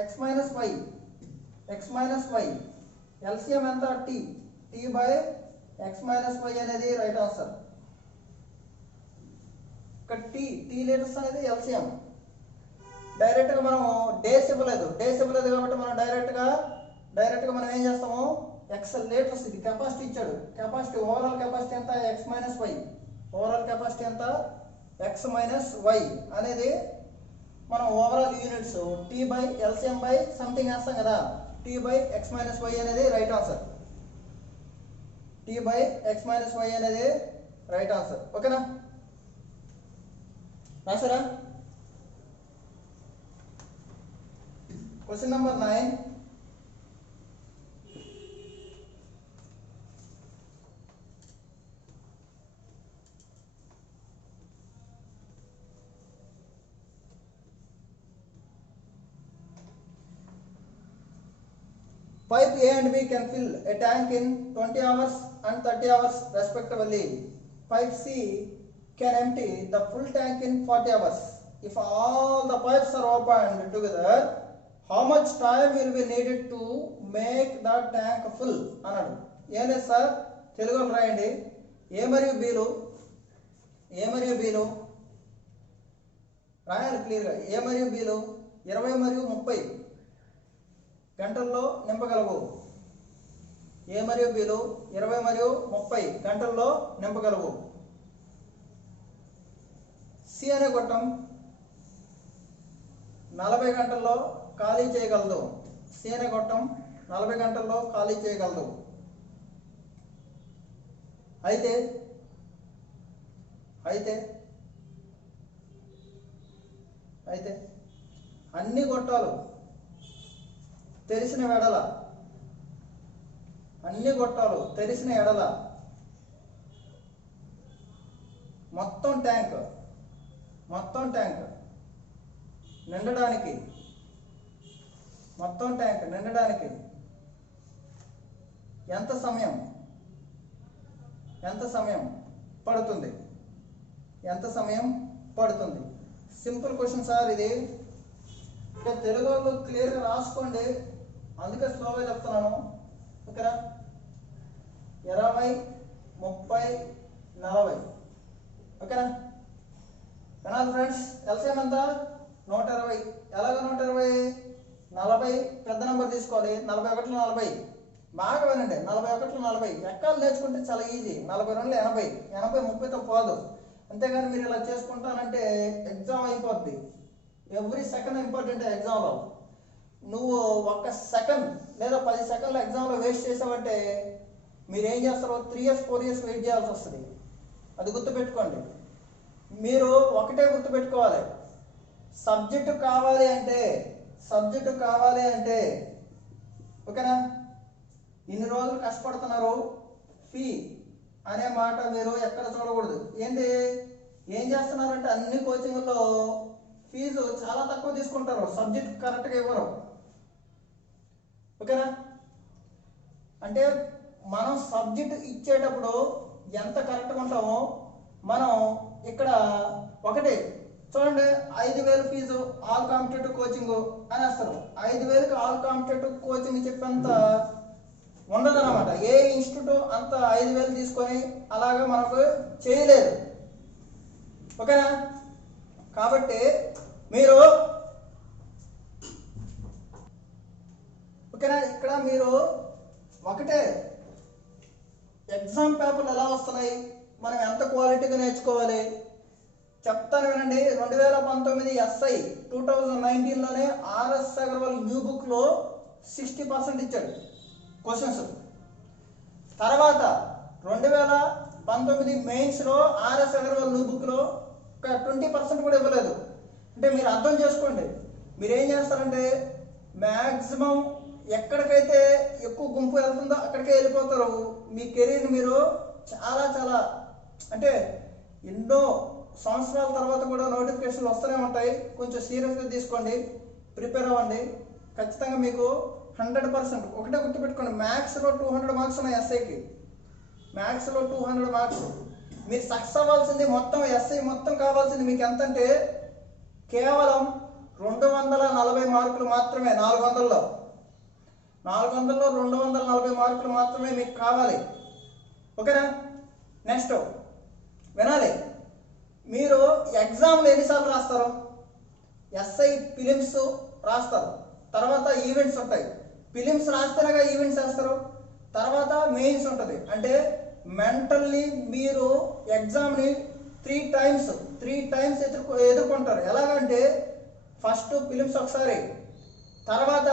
ఎక్స్ మైనస్ వై. ఎల్సిఎం ఎంత, T by X minus Y అనేది రైట్ ఆన్సర్. ఇక్కడ టీ లీటర్స్ అనేది ఎల్సిఎం. డైరెక్ట్గా మనం డేస్ ఇవ్వలేదు కాబట్టి మనం డైరెక్ట్గా మనం ఏం చేస్తాము, ఎక్స్ లీటర్స్, ఇది కెపాసిటీ ఇచ్చాడు. కెపాసిటీ ఓవరాల్ కెపాసిటీ ఎంత, X minus Y. Overall capacity ఎంత, ఎక్స్ మైనస్ వై అనేది మనం overall units T by LCM by something వేస్తాం కదా. T by X minus Y అనేది right answer. T by X minus Y అనేది రైట్ ఆన్సర్. ఓకేనా, రాసారా? Question number 9. Pipe A and B can fill a tank in 20 hours and 30 hours respectively. Pipe C can empty the full tank in 40 hours. If all the pipes are opened together, how much time will be needed to make the tank full? అన్నాడు. ఏం లేదు సార్, తెలుగులో రాయండి. ఏ మరియు బీలు రాయాలి క్లియర్గా. ఏ మరియు బీలు 20 మరియు 30 గంటల్లో నింపగలవు. ఏ మరియు బీలు 20 మరియు 30 గంటల్లో నింపగలవు. సి అనే గొట్టం 40 గంటల్లో ఖాళీ చేయగలదు. సి అనే గొట్టం 40 గంటల్లో ఖాళీ చేయగలదు. అయితే అయితే అన్ని గొట్టాలు తెరిసిన ఎడల మొత్తం ట్యాంక్ నిండడానికి ఎంత సమయం పడుతుంది? సింపుల్ క్వశ్చన్ సార్ ఇది. తెలుగు వాళ్ళు క్లియర్గా రాసుకోండి, అందుకే స్లోగా చెప్తున్నాను. ఓకేనా? 20, 30, 40. ఓకేనా వినాలి ఫ్రెండ్స్. ఎల్సిఎం ఎంత? 120. ఎలాగ 120? 40 పెద్ద నెంబర్ తీసుకోవాలి. 41 40. బాగా వినండి. 41 40 ఎక్కాలు నేర్చుకుంటే చాలా ఈజీ. 42 80. 80 30తో పోదు. అంతేగాని మీరు ఇలా చేసుకుంటానంటే ఎగ్జామ్ అయిపోద్ది. ఎవ్రీ సెకండ్ ఇంపార్టెంట్ ఎగ్జామ్లో. నువ్వు 1 సెకండ్ లేదా 10 సెకండ్ల ఎగ్జామ్లో వేస్ట్ చేసావంటే మీరు ఏం చేస్తారో 3 years 4 years వెయిట్ చేయాల్సి వస్తుంది. అది గుర్తుపెట్టుకోండి. మీరు ఒకటే గుర్తుపెట్టుకోవాలి, సబ్జెక్టు కావాలి అంటే ఓకేనా, ఇన్ని రోజులు కష్టపడుతున్నారు, ఫీ అనే మాట మీరు ఎక్కడ చూడకూడదు. ఏం చేస్తున్నారంటే అన్ని కోచింగ్లో ఫీజు చాలా తక్కువ తీసుకుంటారు, సబ్జెక్ట్ కరెక్ట్గా ఇవ్వరు. ఓకేనా? అంటే మనం సబ్జెక్ట్ ఇచ్చేటప్పుడు ఎంత కరెక్ట్గా ఉంటామో మనం ఇక్కడ ఒకటి చూడండి, 5,000 ఫీజు ఆల్ కాంపిటేటివ్ కోచింగ్ అనేస్తారు. 5,000కి ఆల్ కాంపిటేటివ్ కోచింగ్ చెప్పేంత ఉండదన్నమాట. ఏ ఇన్స్టిట్యూట్ అంత 5,000 తీసుకొని అలాగా మనకు చేయలేదు. ఓకేనా? కాబట్టి మీరు ఓకేనా, ఇక్కడ మీరు ఒకటే ఎగ్జామ్ పేపర్లు ఎలా వస్తున్నాయి, మనం ఎంత క్వాలిటీగా నేర్చుకోవాలి చెప్తాను వినండి. 2019 SI 2019లోనే ఆర్ఎస్ అగర్వాల్ న్యూ బుక్లో 60% ఇచ్చాడు క్వశ్చన్స్. తర్వాత 2019 మెయిన్స్లో ఆర్ఎస్ అగర్వాల్ న్యూ బుక్లో ఒక 20% కూడా ఇవ్వలేదు. అంటే మీరు అర్థం చేసుకోండి. మీరు ఏం చేస్తారంటే మ్యాక్సిమం ఎక్కడికైతే ఎక్కువ గుంపు వెళ్తుందో అక్కడికే వెళ్ళిపోతారు. మీ కెరీర్ని మీరు చాలా చాలా అంటే ఎన్నో సంవత్సరాల తర్వాత కూడా నోటిఫికేషన్లు వస్తూనే ఉంటాయి. కొంచెం సీరియస్గా తీసుకోండి, ప్రిపేర్ అవ్వండి. ఖచ్చితంగా మీకు 100%. ఒకటే గుర్తుపెట్టుకోండి, మ్యాథ్స్లో 200 మార్క్స్ ఉన్నాయి. ఎస్ఐకి మ్యాథ్స్లో 200 మార్క్స్. మీరు సక్సెస్ అవ్వాల్సింది మొత్తం ఎస్ఐ మొత్తం కావాల్సింది మీకు ఎంత అంటే కేవలం 240 మార్కులు మాత్రమే. 400లో 240 మార్కులు మాత్రమే మీకు కావాలి. ఓకేనా? నెక్స్ట్ వినాలి, మీరు ఎగ్జామ్లు ఎన్నిసార్లు రాస్తారు? ఎస్ఐ ఫిలిమ్స్ రాస్తారు, తర్వాత ఈవెంట్స్ ఉంటాయి. ఫిలిమ్స్ రాస్తేనేగా ఈవెంట్స్ వేస్తారు, తర్వాత మెయిన్స్ ఉంటుంది. అంటే మెంటల్లీ మీరు ఎగ్జామ్ని 3 టైమ్స్ ఎదుర్కొంటారు. ఎలాగంటే ఫస్ట్ ఫిలిమ్స్ ఒకసారి, తర్వాత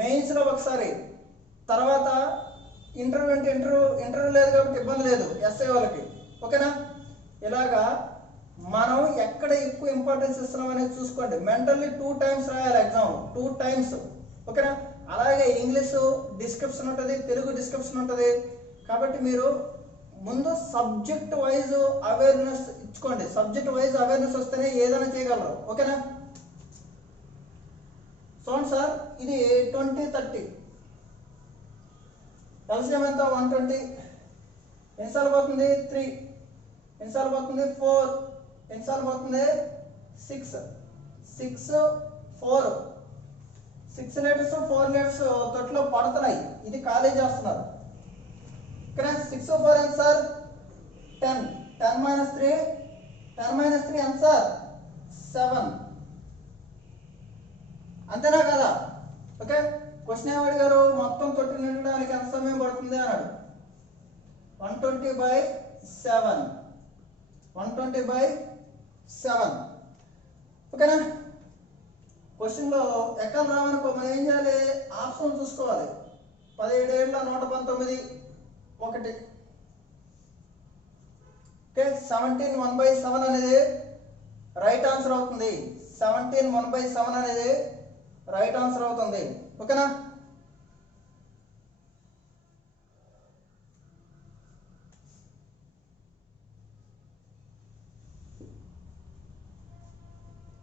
మెయిన్స్లో ఒకసారి, తర్వాత ఇంటర్వ్యూ లేదు కాబట్టి ఇబ్బంది లేదు ఎస్ఐ వాళ్ళకి. ఓకేనా? ఇలాగా మనం ఎక్కడ ఎక్కువ ఇంపార్టెన్స్ ఇస్తున్నాం అనేది చూసుకోండి. మెంటల్లీ 2 టైమ్స్ రాయాలి ఎగ్జామ్, 2 టైమ్స్. ఓకేనా? అలాగే ఇంగ్లీషు డిస్క్రిప్షన్ ఉంటుంది, తెలుగు డిస్క్రిప్షన్ ఉంటుంది. కాబట్టి మీరు ముందు సబ్జెక్ట్ వైజ్ అవేర్నెస్ ఇచ్చుకోండి. సబ్జెక్ట్ వైజ్ అవేర్నెస్ వస్తేనే ఏదైనా చేయగలరు. ఓకేనా? చూడండి సార్, ఇది 20 30 ఎల్సిఎం ఎంత? 120. ఎన్నిసార్లు పోతుంది? 3. ఎన్నిసార్లు పోతుంది? 4. ఎన్నిసార్లు పోతుంది? 6. 4 6 లీటర్స్ 4 లీటర్స్ తొట్లో పడుతున్నాయి. ఇది ఖాళీ చేస్తున్నారు. ఇక్కడ 6 4 ఎంత సార్? 10. 10 - 3 ఎంత సార్? 7. అంతేనా కదా? ఓకే, క్వశ్చన్ ఏమి అడిగారు? మొత్తం తొట్టి నిండడానికి ఎంత సమయం పడుతుంది అన్నాడు. 120/7. 120/7. ఓకేనా? క్వశ్చన్లో ఎక్కడ రావనుకో మనం ఏం చేయాలి? ఆప్షన్ చూసుకోవాలి. 17 119 1. ఓకే, 17 1/7 అనేది రైట్ ఆన్సర్ అవుతుంది. 17 1/7 అనేది రైట్ ఆన్సర్ అవుతుంది. ఓకేనా?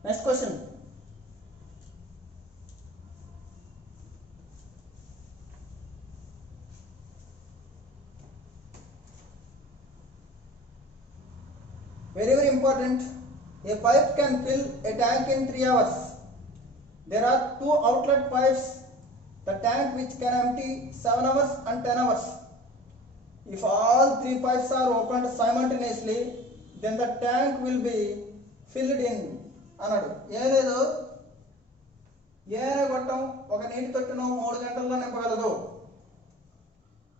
Next question. Very important. A pipe can fill a tank in 3 hours. There are 2 outlet pipes. The tank which can empty 7 hours and 10 hours. If all 3 pipes are opened simultaneously, then the tank will be filled in. అన్నాడు. ఏం లేదు, ఏ గొట్టం ఒక నీటి తొట్టును 3 గంటల్లో నింపగలదు.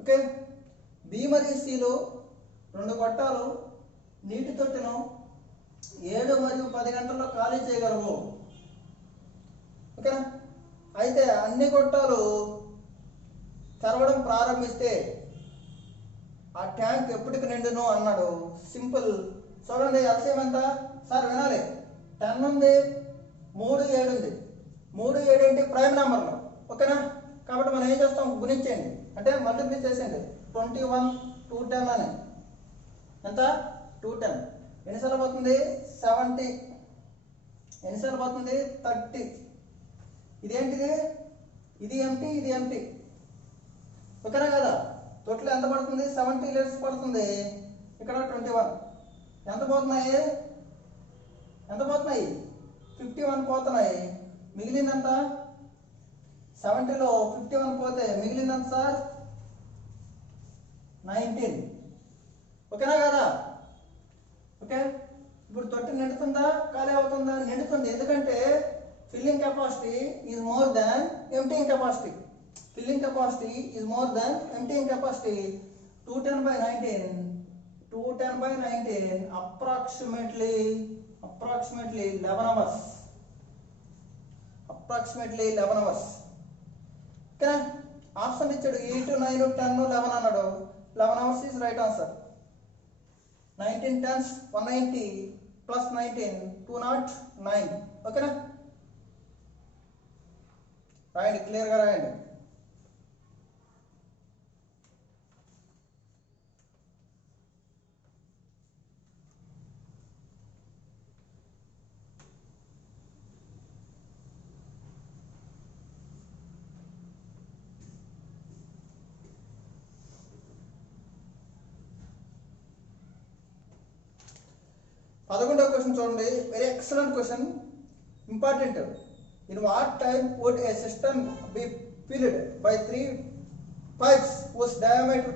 ఓకే, బి మరియు సిలో 2 గొట్టాలు నీటి తొట్టును 7 మరియు 10 గంటల్లో ఖాళీ చేయగలవు. ఓకేనా? అయితే అన్ని గొట్టాలు తెరవడం ప్రారంభిస్తే ఆ ట్యాంక్ ఎప్పటికి నిండును అన్నాడు. సింపుల్. చూడండి, ఎల్సిఎం ఎంత సార్? వినాలి. 10 ఉంది, 3 7 ఉంది. 3 7 ఏంటి? ప్రైమ్ నెంబర్లో. ఓకేనా? కాబట్టి మనం ఏం చేస్తాం? గుణించేయండి, అంటే మల్టిప్లై చేసేయండి. 21 210 అని ఎంత? 210. ఎన్నిసార్లు పోతుంది? 70. ఎన్నిసార్లు పోతుంది? 30. ఇదేంటిది? ఇది ఎంటీ, ఇది ఎంటీ. ఓకేనా కదా? తొట్లో ఎంత పడుతుంది? 70 లీటర్స్ పడుతుంది. ఇక్కడ 21. ఎంత పోతున్నాయి? ఎంత పోతున్నాయి? 51 పోతున్నాయి. మిగిలిందంత 70లో 51 పోతే మిగిలిందంత సార్? 19. ఓకేనా కదా? ఓకే, ఇప్పుడు తొట్టి నిండుతుందా ఖాళీ అవుతుందా? నిండుతుంది. ఎందుకంటే filling capacity is more than emptying capacity. Filling capacity is more than emptying capacity. 210/19 approximately 11 hours. Approximately 11 hours. ఓకేనా? ఆప్షన్ ఇచ్చాడు 8 9 10 11 అన్నాడు. 11 hours is right answer. 19 10s 190 plus 19 209. ఓకేనా? రాయండి, క్లియర్గా రాయండి. పదకొండవ క్వశ్చన్ చూడండి. Very excellent question, important. In what time would a system be filled by 3 pipes whose diameter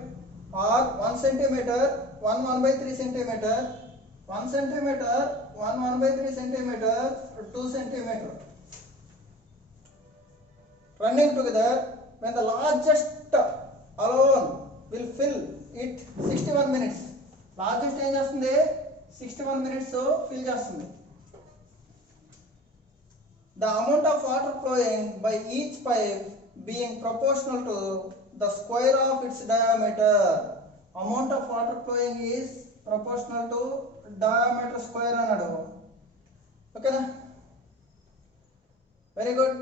are 1 centimeter, 1 1/3 centimeter, 1 centimeter, 1 1/3 centimeter, 2 centimeter, running together when the largest alone will fill it 61 minutes. Largest ఏం చేస్తుంది? 61 minutes ఫిల్ చేస్తుంది. The amount of water flowing by each pipe being proportional to the square of its diameter. Amount of water flowing is proportional to diameter square అన్నాడు. ఓకేనా? Very good.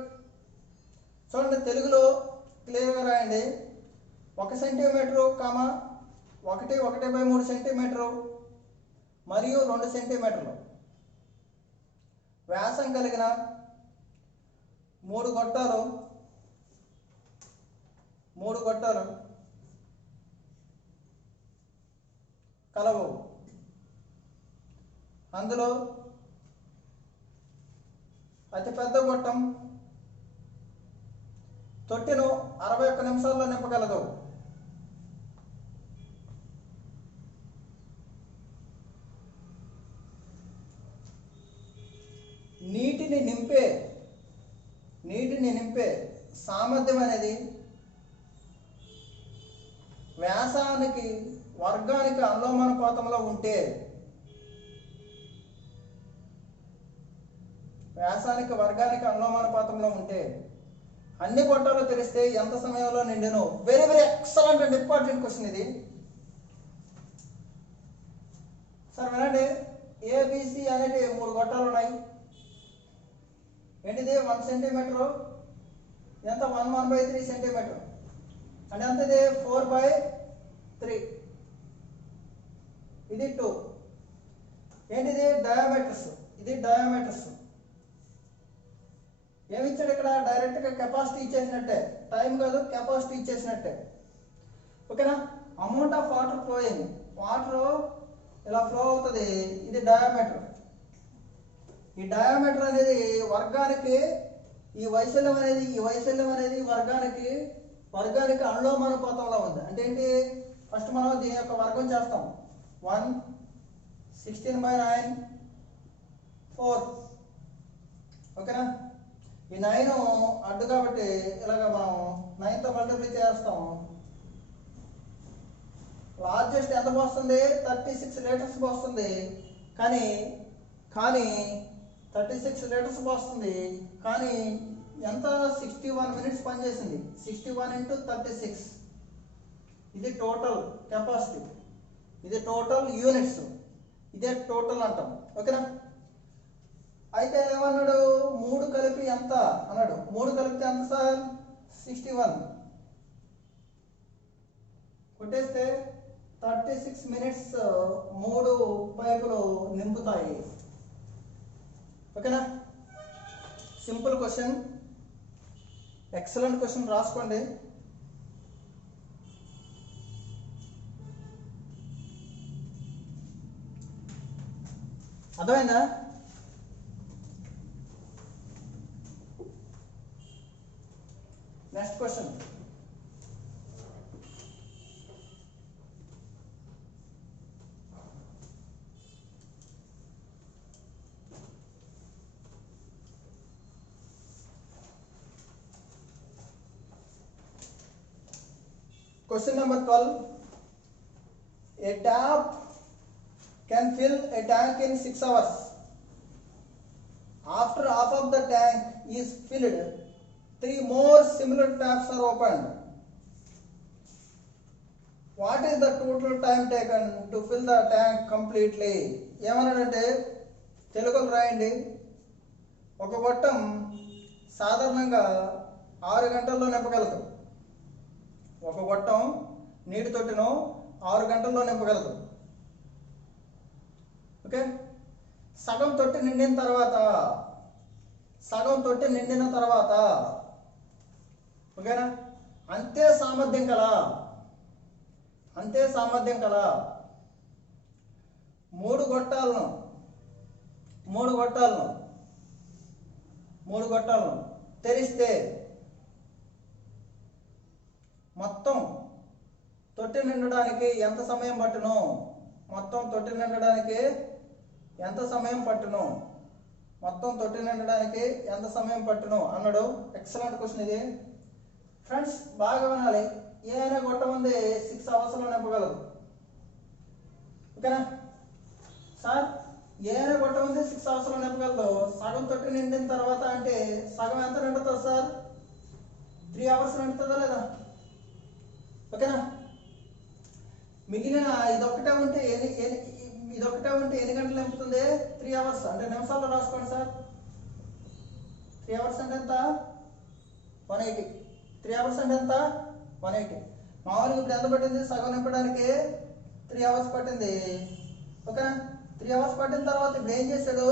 చూడండి, తెలుగులో క్లియర్గా రాయండి. 1 సెంటీమీటరు, 1/3 సెంటీమీటరు మరియు 2 సెంటీమీటర్లు వ్యాసం కలిగిన 3 గొట్టాలు కలవు. అందులో అతిపెద్ద గొట్టం తొట్టిను 61 నిమిషాల్లో నింపగలదు. నీటిని నింపే సామర్థ్యం అనేది వ్యాసానికి వర్గానికి అనులోమానుపాతంలో ఉంటే, అన్ని గొట్టాలు తెరిస్తే ఎంత సమయంలో నిండును? Very very excellent and important question ఇది. సార్ వినండి, ఏబిసి అనేది 3 గొట్టాలు ఉన్నాయి. ఏంటిది 1 సెంటీమీటరు ఎంత 1/3 సెంటీమీటర్ అంటే ఎంత ఇది 4/3 ఇది 2. ఏంటిది డయామీటర్స్, ఇది డయామీటర్స్. ఏమి ఇచ్చాడు ఇక్కడ డైరెక్ట్గా కెపాసిటీ ఇచ్చేసినట్టే, టైం కాదు కెపాసిటీ ఇచ్చేసినట్టే. ఓకేనా. Amount of water flowing, water ఇలా ఫ్లో అవుతుంది, ఇది డయామీటర్. ఈ డయామీటర్ అనేది వర్గానికి ఈ వైశాల్యం అనేది వర్గానికి అనులోమానుపాతంలో ఉంది. అంటే ఏంటి, ఫస్ట్ మనం దీని యొక్క వర్గం చేస్తాం. 1 16/9 4. ఓకేనా. ఈ 9 అడ్డు కాబట్టి ఇలాగ మనం 9తో మల్టిప్లై చేస్తాం. లార్జెస్ట్ ఎంత పోస్తుంది 36 లీటర్స్ పోస్తుంది. కానీ 36 లీటర్స్ పోస్తుంది, కానీ ఎంత 61 మినిట్స్ పనిచేసింది. 61 × 36 ఇది టోటల్ కెపాసిటీ, ఇది టోటల్ యూనిట్స్, ఇదే టోటల్ అంటాం. ఓకేనా. అయితే ఏమన్నాడు 3 కలిపి ఎంత అన్నాడు. 3 కలిపితే ఎంత సార్ 61 కొట్టేస్తే 36 మినిట్స్ 3 పైపులు నింపుతాయి. ఓకేనా. సింపుల్ క్వశ్చన్, ఎక్సలెంట్ క్వశ్చన్, రాసుకోండి. అర్థమైందా? Next question. Question number 12. A tap can fill a tank in 6 hours. After half of the tank is filled, 3 more similar taps are opened. What is the total time taken to fill the tank completely? ఏమన్నాడంటే తెలుగులో రాయండి. ఒక గొట్టం సాధారణంగా 6 గంటల్లో నింపగలదు. ఒక గొట్టం నీటి తొట్టిను 6 గంటల్లో నింపగలదు. ఓకే. సగం తొట్టి నిండిన తర్వాత ఓకేనా, అంతే సామర్థ్యం కల 3 గొట్టాలను తెరిస్తే మొత్తం తొట్టి నిండడానికి ఎంత సమయం పట్టును అన్నాడు. ఎక్సలెంట్ క్వశ్చన్ ఇది. ఫ్రెండ్స్ బాగా వినాలి. ఏ అయినా గొట్టం ఉంది 6 అవర్స్లో నింపగలదు. ఓకేనా సార్, ఏ అయినా గొట్టం ఉంది 6 అవర్స్లో నింపగలదు. సగం తొట్టి నిండిన తర్వాత అంటే సగం ఎంత నిండుతుంది సార్ 3 అవర్స్ నిండుతుందా లేదా? ఓకేనా. మిగిలిన ఇదొక్కటే ఉంటే ఎన్ని గంటలు నింపుతుంది 3 అవర్స్. అంటే నిమిషాల్లో రాసుకోండి సార్. 3 అవర్స్ అంటే ఎంత 180. 3 అవర్స్ అంటే ఎంత 180. మామూలుగా ఇప్పుడు ఎంత పట్టింది సగం నింపడానికి 3 అవర్స్ పట్టింది. ఓకేనా. 3 అవర్స్ పట్టిన తర్వాత ఇప్పుడు ఏం చేశాడు,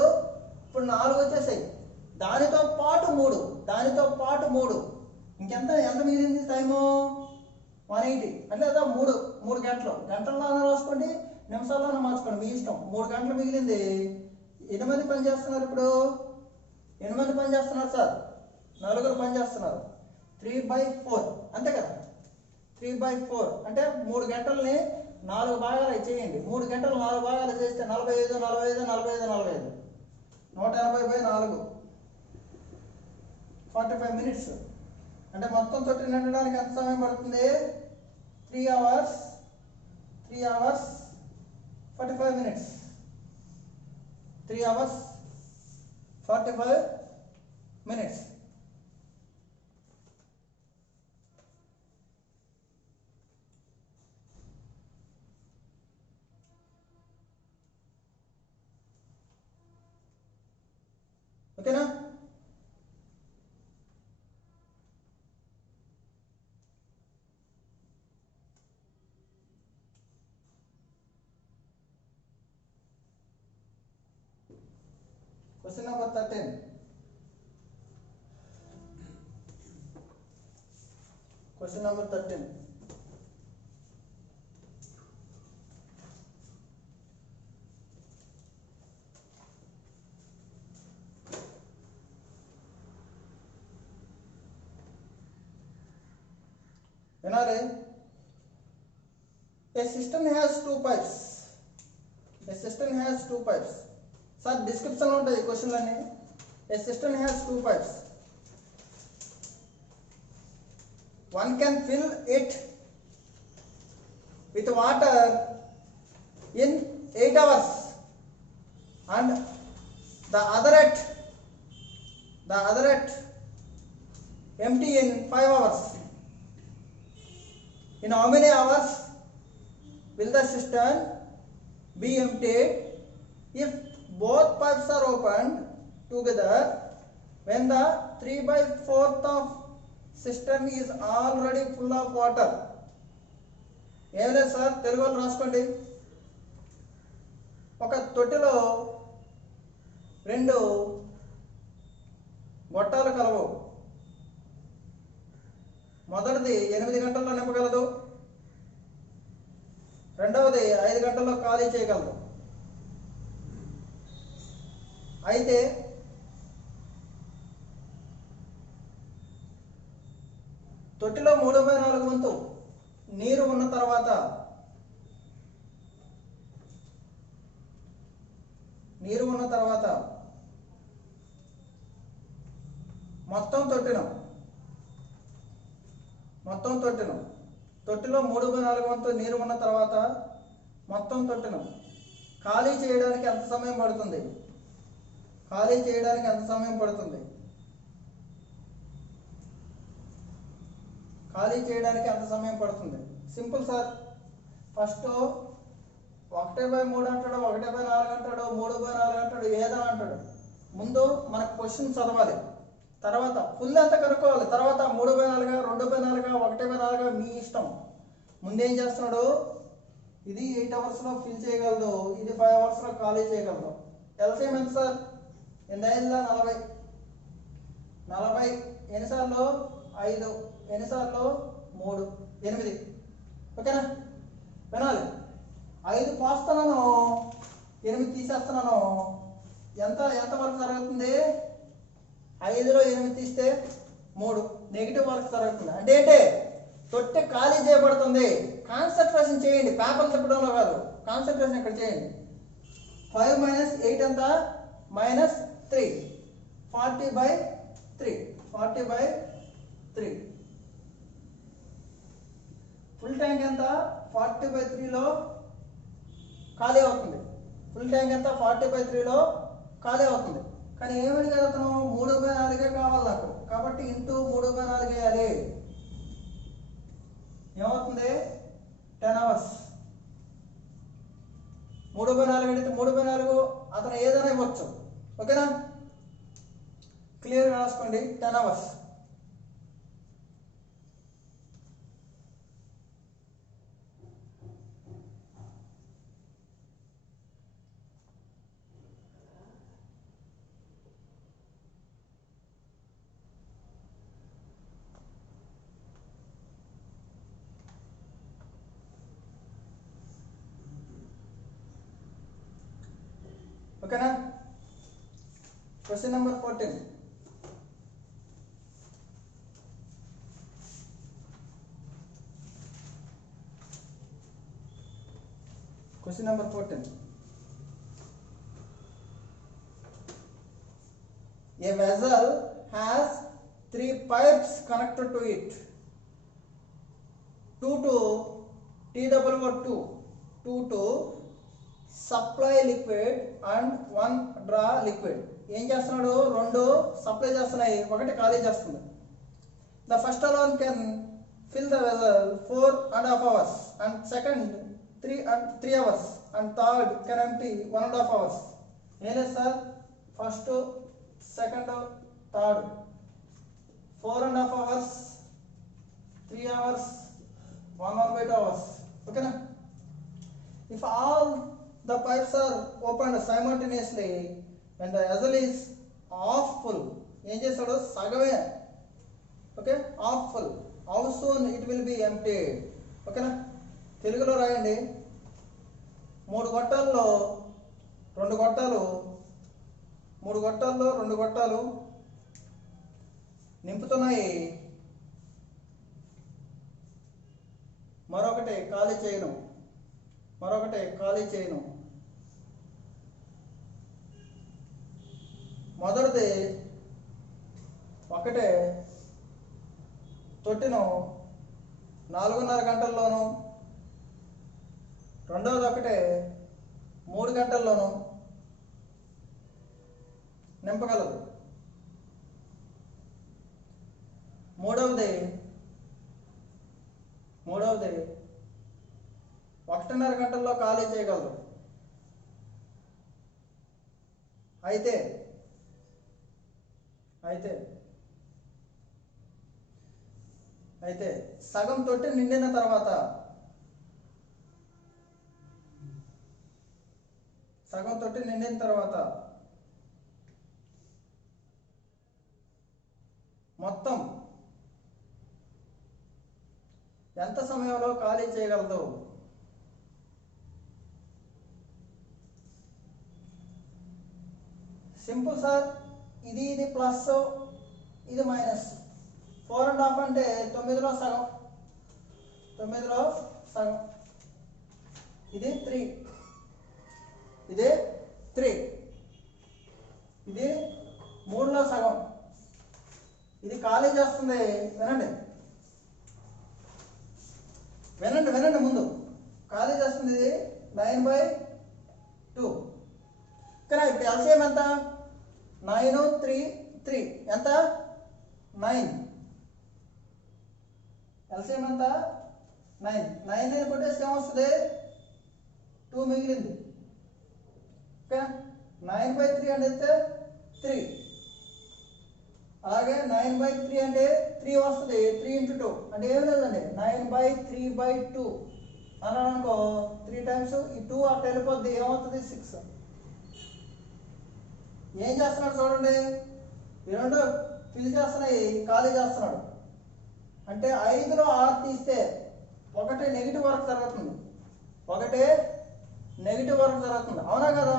ఇప్పుడు 4 వచ్చేసాయి, దానితో పాటు 3 ఇంకెంత మిగిలింది టైము 180. అంటే అదా 3 గంటల్లో రాసుకోండి, నిమిషాల్లో మార్చుకోండి, మీ ఇష్టం. 3 గంటలు మిగిలింది. 8 మంది పని చేస్తున్నారు. ఇప్పుడు 8 మంది పని చేస్తున్నారు సార్, 4 పని చేస్తున్నారు. 3/4 అంతే కదా. 3/4 అంటే 3 గంటల్ని 4 భాగాలు చేయండి. 3 గంటలు 4 భాగాలు చేస్తే 45 180/4 45 మినిట్స్. అంటే మొత్తం తొట్టి నిండడానికి ఎంత సమయం పడుతుంది 3 అవర్స్ 45 మినిట్స్. 3 hours 45 minutes. ఓకేనా? Question number 13. Question number 13. Venare, a system has two pipes. A system has two pipes. Sir, description of the question lane. A system has two pipes. One can fill it with water in 8 hours and the other at empty in 5 hours. In how many hours will the cistern be emptied if both pipes are opened together when the 3/4 of cistern is already full of water? ఏం లేదు సార్, తెలుగులో రాసుకోండి. ఒక తొట్టిలో 2 గొట్టాలు కలవు. మొదటిది 8 గంటల్లో నింపగలదు, రెండవది 5 గంటల్లో ఖాళీ చేయగలదు. అయితే తొట్టిలో 3/4 వంతు నీరు ఉన్న తర్వాత మొత్తం తొట్టిలో 3/4 వంతు నీరు ఉన్న తర్వాత మొత్తం తొట్టిను ఖాళీ చేయడానికి ఎంత సమయం పడుతుంది? Simple sir. ఫస్ట్ 1/3 అంటాడు, 1/4 అంటాడు, 3/4 అంటాడు, ఏదో అంటాడు. ముందు మనకు క్వశ్చన్ చదవాలి, తర్వాత ఫుల్ అంతా కనుక్కోవాలి. తర్వాత 3/4, 2/4, 1/4 మీ ఇష్టం. ముందేం చేస్తున్నాడు, ఇది 8 అవర్స్లో ఫిల్ చేయగలదు, ఇది 5 అవర్స్లో ఖాళీ చేయగలదు. ఎల్సిఎం ఎంత సార్? 8 40 ఎన్నిసార్లు? 5 ఎన్నిసార్లు? 3 8. ఓకేనా? వినాలి. 5 పోస్తున్నాను, 8 తీసేస్తున్నాను. ఎంత వరకు జరుగుతుంది? 5లో 8 తీస్తే 3 నెగిటివ్ వర్క్ జరుగుతుంది. అంటే ఏంటి? తొట్టె ఖాళీ చేయబడుతుంది. కాన్సన్ట్రేషన్ చేయండి, పేపర్ చెప్పడంలో కాదు, కాన్సన్ట్రేషన్ ఇక్కడ చేయండి. 5 - 8 ఎంత? -3. 40/3. ఫుల్ ట్యాంక్ ఎంత? 40/3లో ఖాళీ అవుతుంది. కానీ ఏమని కదా అతను 3/4 కావాలి నాకు, కాబట్టి ఇంటూ 3/4 వేయాలి. ఏమవుతుంది? 10 అవర్స్. 3/4 అడిగితే 3/4 అతను ఏదైనా ఇవ్వచ్చు. ఓకేనా? క్లియర్గా రాసుకోండి. 10 అవర్స్. ఓకేనా? Question number 14. A vessel has 3 pipes connected to it. 2 to TWO2, 2 to supply liquid and 1 draw liquid. ఏం చేస్తున్నాడు? 2 సప్లై చేస్తున్నాయి, 1 ఖాళీ చేస్తుంది. The first alone can fill the vessel 4.5 hours and second 3 hours and third can empty 1.5 hours. ఏం లేదు sir, first second, third, 4.5 hours, 3 hours, 1/2 hours. Okay. If all the pipes are opened simultaneously, when the nozzle is half full, ఏం చేస్తాడు సగమే, okay, half full, how soon it will be emptied. ఓకేనా, తెలుగులో రాయండి. 3 గొట్టాల్లో 2 గొట్టాలు, 3 గొట్టాల్లో 2 గొట్టాలు నింపుతున్నాయి, మరొకటి ఖాళీ చేయను, మరొకటి ఖాళీ చేయను. మొదటిది ఒకటే తొట్టిను 4.5 గంటల్లోనూ, రెండవది ఒకటే 3 గంటల్లోనూ నింపగలదు. మూడవది 1.5 గంటల్లో ఖాళీ చేయగలదు. అయితే సగం తొట్టి నిండిన తర్వాత, మొత్తం ఎంత సమయంలో ఖాళీ చేయగలదు? సింపుల్ సార్, ఇది ప్లస్, ఇది మైనస్. 4.5 అంటే 9లో సగం, ఇది 3, ఇది 3లో సగం. ఇది ఖాళీ చేస్తుంది. వినండి ముందు, ఖాళీ చేస్తుంది ఇది 9/2. కానీ ఇప్పుడు ఎల్సిఎం ఎంత? 9, 3 ఎంత? 9. ఎల్సిఎం ఎంత? 9. 9 కొట్టేసి ఏమొస్తుంది? 2 మిగిలింది. ఓకే, 9/3 అంటే 3. అలాగే 9/3 అంటే 3 వస్తుంది. 3 × 2 అంటే ఏమి లేదండి, 9/3/2 అన్నాను అనుకో. 3 times ఈ 2 అట్లా వెళ్ళిపోద్ది, ఏమవుతుంది? 6. ఏం చేస్తున్నాడు చూడండి, ఈ 2 ఫిల్ చేస్తున్నాయి, ఖాళీ చేస్తున్నాడు. అంటే 5లో 6 తీస్తే 1 నెగిటివ్ వర్క్ జరుగుతుంది, అవునా కదా?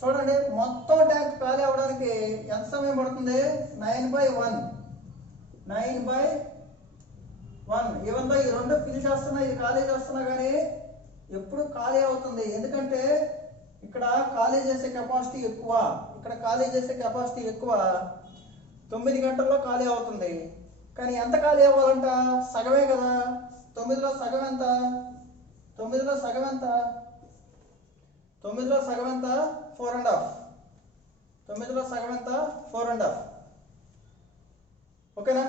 చూడండి, మొత్తం ట్యాంక్ ఖాళీ అవ్వడానికి ఎంత సమయం పడుతుంది? 9/1. ఈవెన్ దో ఈ 2 ఫిల్ చేస్తున్నా, ఇది ఖాళీ చేస్తున్నా, కానీ ఎప్పుడు ఖాళీ అవుతుంది. ఎందుకంటే ఇక్కడ ఖాళీ చేసే కెపాసిటీ ఎక్కువ, 9 గంటల్లో ఖాళీ అవుతుంది. కానీ ఎంత ఖాళీ అవ్వాలంట? సగమే కదా. 9లో సగం ఎంత? 4.5. ఓకేనా?